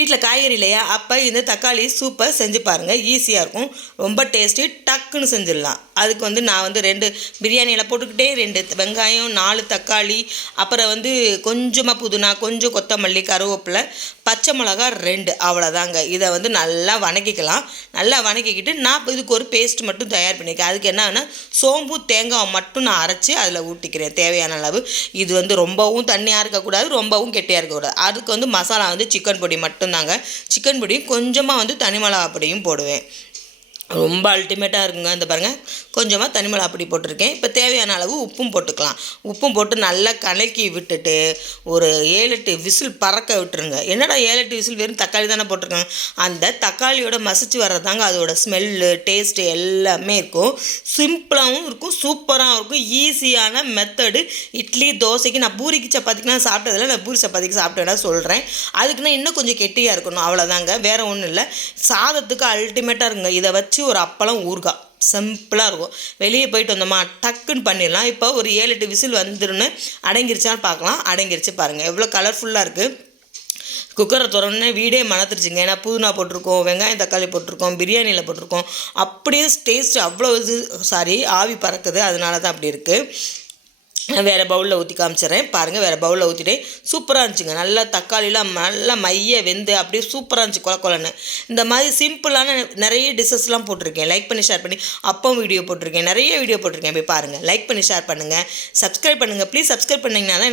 வீட்டில் காய்கறி இல்லையா? அப்போ இந்த தக்காளி சூப்பை செஞ்சு பாருங்கள் ஈஸியாக இருக்கும். ரொம்ப டேஸ்ட்டி டக்குன்னு செஞ்சிடலாம். அதுக்கு வந்து நான் வந்து ரெண்டு பிரியாணியில் போட்டுக்கிட்டே ரெண்டு வெங்காயம் நாலு தக்காளி அப்புறம் வந்து கொஞ்சமாக புதினா கொஞ்சம் கொத்தமல்லி கருவேப்பிலை பச்சை மிளகா ரெண்டு. அவ்வளோதாங்க இதை வந்து நல்லா வணக்கிக்கலாம். நல்லா வணக்கிக்கிட்டு நான் இதுக்கு ஒரு பேஸ்ட் மட்டும் தயார் பண்ணியிருக்கேன் அதுக்கு என்னன்னா சோம்பு தேங்காய் மட்டும் நான் அரைச்சி அதில் ஊட்டிக்கிறேன் தேவையான அளவு. இது வந்து ரொம்பவும் தண்ணியாக இருக்கக்கூடாது ரொம்பவும் கெட்டியாக இருக்கக்கூடாது. அதுக்கு வந்து மசாலா வந்து சிக்கன் பொடி மட்டும் மட்டும்தாங்க சிக்கன் பொடியும் கொஞ்சமாக வந்து தனி மிளகா பொடியும் போடுவேன். ரொம்ப அல்டிமேட்டாக இருக்குங்க. இந்த பாருங்கள் கொஞ்சமாக தனி அப்படி போட்டிருக்கேன். இப்போ தேவையான அளவு உப்பும் போட்டுக்கலாம். உப்பும் போட்டு நல்லா கலக்கி விட்டுட்டு ஒரு ஏழு எட்டு விசில் பறக்க விட்டுருங்க. என்னடா ஏழு எட்டு விசில் வெறும் தக்காளி தானே போட்டிருக்காங்க அந்த தக்காளியோட மசிச்சு வர்றதாங்க அதோட ஸ்மெல்லு டேஸ்ட்டு எல்லாமே இருக்கும். சிம்பிளாகவும் இருக்கும் சூப்பராகவும் இருக்கும். ஈஸியான மெத்தடு இட்லி தோசைக்கு நான் பூரிக்கு சப்பாத்திக்கு சாப்பிட்டதில்ல. நான் பூரி சப்பாத்திக்கு சாப்பிட்டேன்னா சொல்கிறேன் அதுக்குன்னா இன்னும் கொஞ்சம் கெட்டியாக இருக்கணும். அவ்வளோதாங்க வேறு ஒன்றும் இல்லை. சாதத்துக்கு அல்டிமேட்டாக இருக்குங்க. இதை வச்சு ஒரு அப்பளம் ஊறுகாய். சிம்பிளாக இருக்கும். வெளியே போயிட்டு வந்தோமா டக்குன்னு பண்ணிடலாம். இப்போ ஒரு ஏழு எட்டு விசில் வந்துருன்னு அடங்கிருச்சான்னு பார்க்கலாம். அடங்கிருச்சு பாருங்கள் எவ்வளோ கலர்ஃபுல்லாக இருக்குது குக்கரை திறன்னே வீடே மணத்துருச்சுங்க. ஏன்னா புதினா போட்டிருக்கோம் வெங்காயம் தக்காளி போட்டிருக்கோம் பிரியாணியில் போட்டிருக்கோம். அப்படியே டேஸ்ட் அவ்வளோ இது சாரி ஆவி பறக்குது. அதனால தான் அப்படி இருக்குது வேறு பவுலில் ஊற்றி காமிச்சிடுறேன். பாருங்கள் வேறு பவுலில் ஊற்றிட்டு சூப்பராக இருந்துச்சுங்க. நல்லா தக்காளிலாம் நல்லா மைய வெந்து அப்படியே சூப்பராக இருந்துச்சு கொல கொலன்னு. இந்த மாதிரி சிம்பிளான நிறைய டிஷ்ஷஸ்லாம் போட்டிருக்கேன். லைக் பண்ணி ஷேர் பண்ணி அப்பவும் வீடியோ போட்டிருக்கேன். நிறைய வீடியோ போட்டிருக்கேன். போய் பாருங்கள் லைக் பண்ணி ஷேர் பண்ணுங்கள் சப்ஸ்கிரைப் பண்ணுங்கள் ப்ளீஸ் சப்ஸ்கிரைப் பண்ணிங்கன்னா